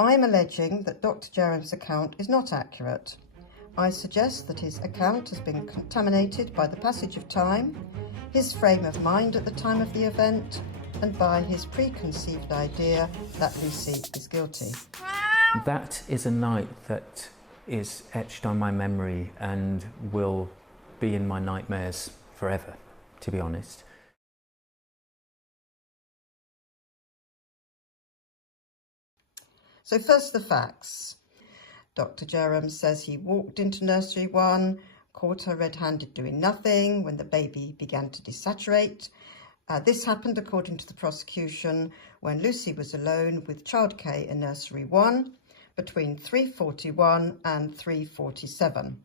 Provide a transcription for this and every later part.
I'm alleging that Dr. Jayaram's account is not accurate. I suggest that his account has been contaminated by the passage of time, his frame of mind at the time of the event, and by his preconceived idea that Lucy is guilty. That is a night that is etched on my memory and will be in my nightmares forever, to be honest. So first the facts. Dr. Jayaram says he walked into nursery 1, caught her red-handed doing nothing when the baby began to desaturate. This happened, according to the prosecution, when Lucy was alone with child K in nursery 1 between 3:41 and 3:47.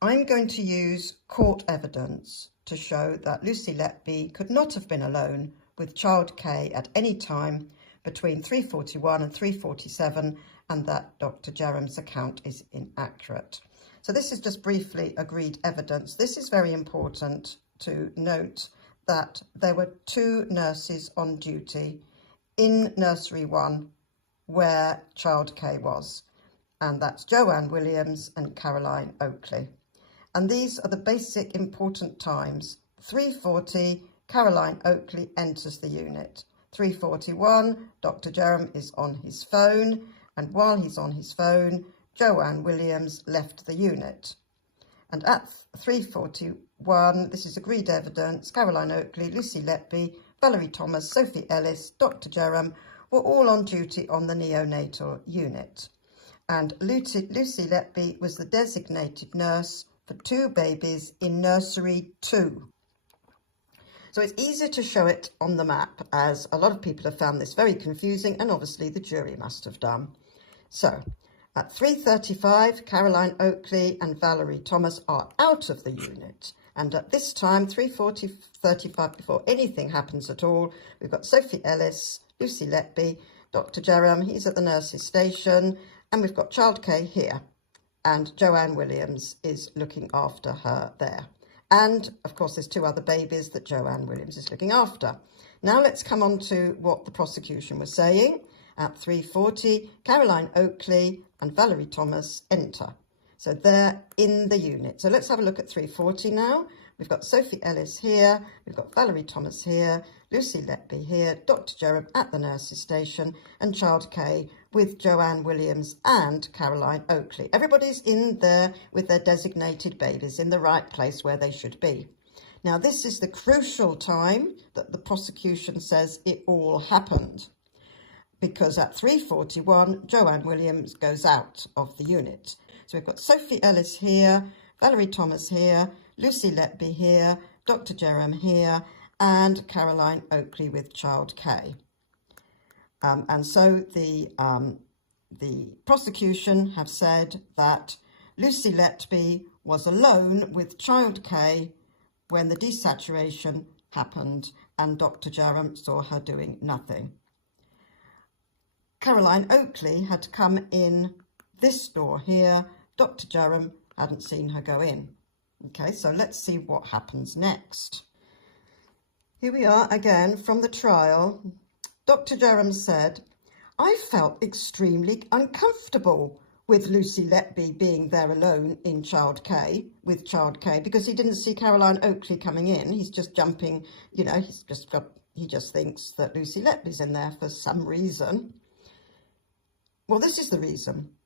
I'm going to use court evidence to show that Lucy Letby could not have been alone with child K at any time between 3:41 and 3:47, and that Dr. Jayaram's account is inaccurate. So this is just briefly agreed evidence. This is very important to note that there were 2 nurses on duty in nursery 1 where child K was, and that's Joanne Williams and Caroline Oakley. And these are the basic important times. 3:40, Caroline Oakley enters the unit. 3:41, Dr. Jayaram is on his phone, and while he's on his phone, Joanne Williams left the unit. And at 3:41, this is agreed evidence, Caroline Oakley, Lucy Letby, Valerie Thomas, Sophie Ellis, Dr. Jayaram were all on duty on the neonatal unit. And Lucy Letby was the designated nurse for 2 babies in nursery 2. So it's easier to show it on the map, as a lot of people have found this very confusing, and obviously the jury must have done. So at 3:35, Caroline Oakley and Valerie Thomas are out of the unit. And at this time, 3:35, before anything happens at all, we've got Sophie Ellis, Lucy Letby, Dr. Jayaram, he's at the nurse's station, and we've got child K here. And Joanne Williams is looking after her there. And, of course, there's 2 other babies that Joanne Williams is looking after. Now let's come on to what the prosecution was saying. At 3:40, Caroline Oakley and Valerie Thomas enter. So they're in the unit. So let's have a look at 3:40 now. We've got Sophie Ellis here, we've got Valerie Thomas here, Lucy Letby here, Dr. Jayaram at the nurse's station, and child K with Joanne Williams and Caroline Oakley. Everybody's in there with their designated babies in the right place where they should be. Now, this is the crucial time that the prosecution says it all happened, because at 3:41, Joanne Williams goes out of the unit. So we've got Sophie Ellis here, Valerie Thomas here, Lucy Letby here, Dr. Jayaram here, and Caroline Oakley with child K. And so the prosecution have said that Lucy Letby was alone with child K when the desaturation happened, and Dr. Jayaram saw her doing nothing. Caroline Oakley had come in this door here. Dr. Jayaram hadn't seen her go in. Okay, so let's see what happens next. Here we are again from the trial. Dr. Jayaram said, "I felt extremely uncomfortable with Lucy Letby being there alone in child K, because he didn't see Caroline Oakley coming in. He's just jumping, you know, he just thinks that Lucy Letby's in there for some reason. Well, this is the reason.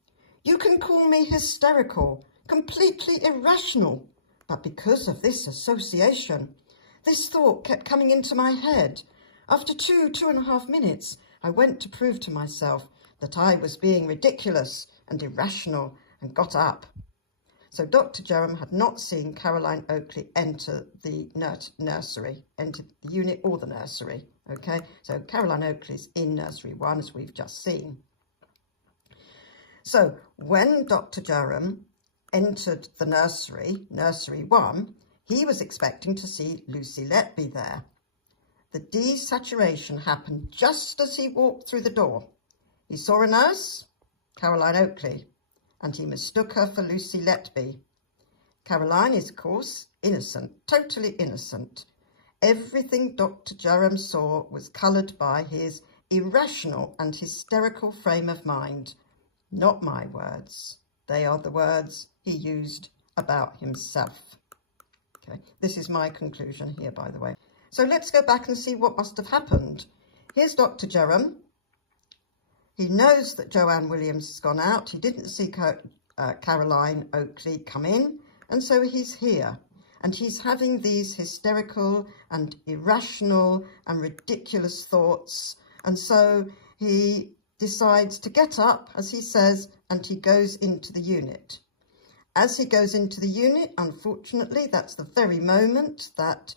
You can call me hysterical, completely irrational, but because of this association, this thought kept coming into my head. After 2.5 minutes, I went to prove to myself that I was being ridiculous and irrational and got up." So Dr. Jayaram had not seen Caroline Oakley enter the nursery, enter the unit or the nursery. Okay, so Caroline Oakley's in nursery 1, as we've just seen. So when Dr. Jayaram entered the nursery 1, he was expecting to see Lucy Letby there. The desaturation happened just as he walked through the door. He saw a nurse, Caroline Oakley, and he mistook her for Lucy Letby. Caroline is, of course, innocent, totally innocent. Everything Dr. Jayaram saw was coloured by his irrational and hysterical frame of mind. Not my words. They are the words he used about himself. Okay, this is my conclusion here, by the way. So let's go back and see what must have happened. Here's Dr. Jayaram. He knows that Joanne Williams has gone out. He didn't see Caroline Oakley come in, and so he's here. And he's having these hysterical and irrational and ridiculous thoughts. And so he decides to get up, as he says, and he goes into the unit. As he goes into the unit, unfortunately, that's the very moment that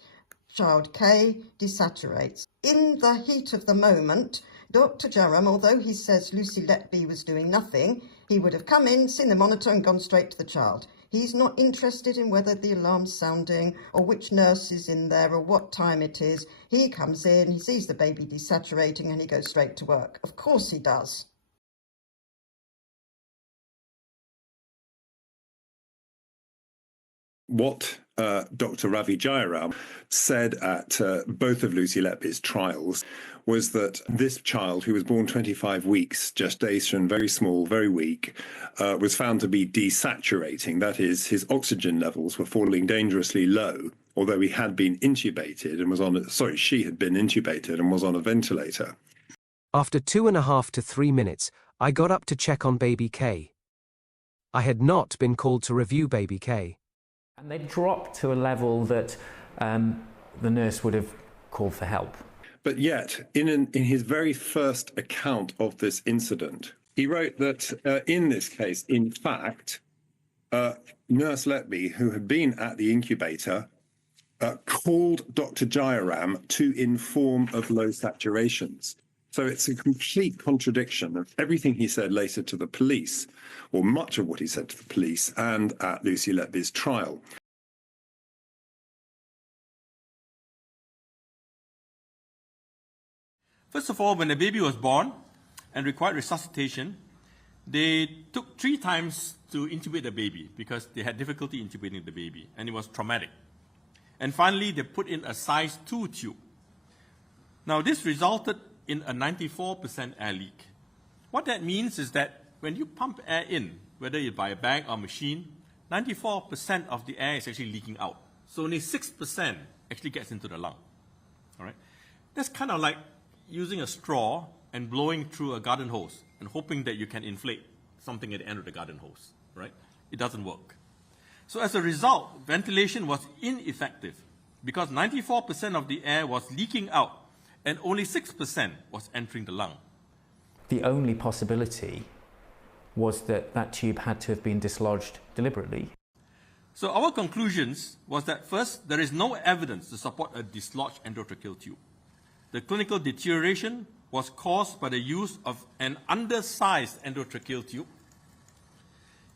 child K desaturates. In the heat of the moment, Dr. Jayaram, although he says Lucy Letby was doing nothing, he would have come in, seen the monitor and gone straight to the child. He's not interested in whether the alarm's sounding or which nurse is in there or what time it is. He comes in, he sees the baby desaturating and he goes straight to work. Of course he does. What Dr. Ravi Jayaram said at both of Lucy Letby's trials was that this child, who was born 25 weeks gestation, very small, very weak, was found to be desaturating. That is, his oxygen levels were falling dangerously low, although he had been intubated and was on, she had been intubated and was on a ventilator. After 2.5 to 3 minutes, I got up to check on baby K. I had not been called to review baby K. And they dropped to a level that the nurse would have called for help. But yet, in his very first account of this incident, he wrote that in this case, in fact, Nurse Letby, who had been at the incubator, called Dr. Jayaram to inform of low saturations. So it's a complete contradiction of everything he said later to the police, or much of what he said to the police and at Lucy Letby's trial. First of all, when the baby was born and required resuscitation, they took 3 times to intubate the baby because they had difficulty intubating the baby, and it was traumatic. And finally, they put in a size 2 tube. Now, this resulted in a 94% air leak. What that means is that when you pump air in, whether it's by a bag or machine, 94% of the air is actually leaking out. So only 6% actually gets into the lung. All right? That's kind of like using a straw and blowing through a garden hose and hoping that you can inflate something at the end of the garden hose, right? It doesn't work. So as a result, ventilation was ineffective because 94% of the air was leaking out and only 6% was entering the lung. The only possibility was that that tube had to have been dislodged deliberately. So our conclusions was that first, there is no evidence to support a dislodged endotracheal tube. The clinical deterioration was caused by the use of an undersized endotracheal tube,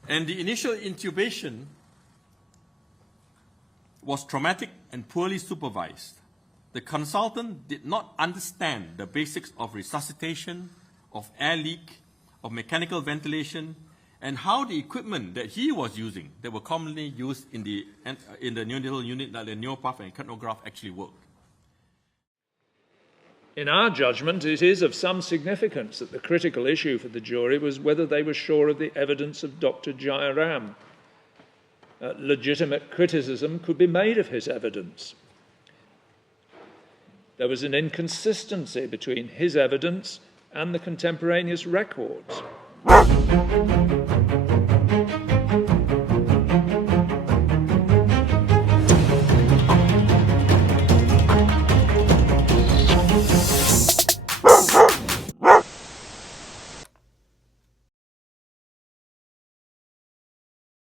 and the initial intubation was traumatic and poorly supervised. The consultant did not understand the basics of resuscitation, of air leak, of mechanical ventilation, and how the equipment that he was using, that were commonly used in the neonatal unit, like the neopuff and capnograph, actually worked. In our judgment, it is of some significance that the critical issue for the jury was whether they were sure of the evidence of Dr. Jayaram. Legitimate criticism could be made of his evidence. There was an inconsistency between his evidence and the contemporaneous records.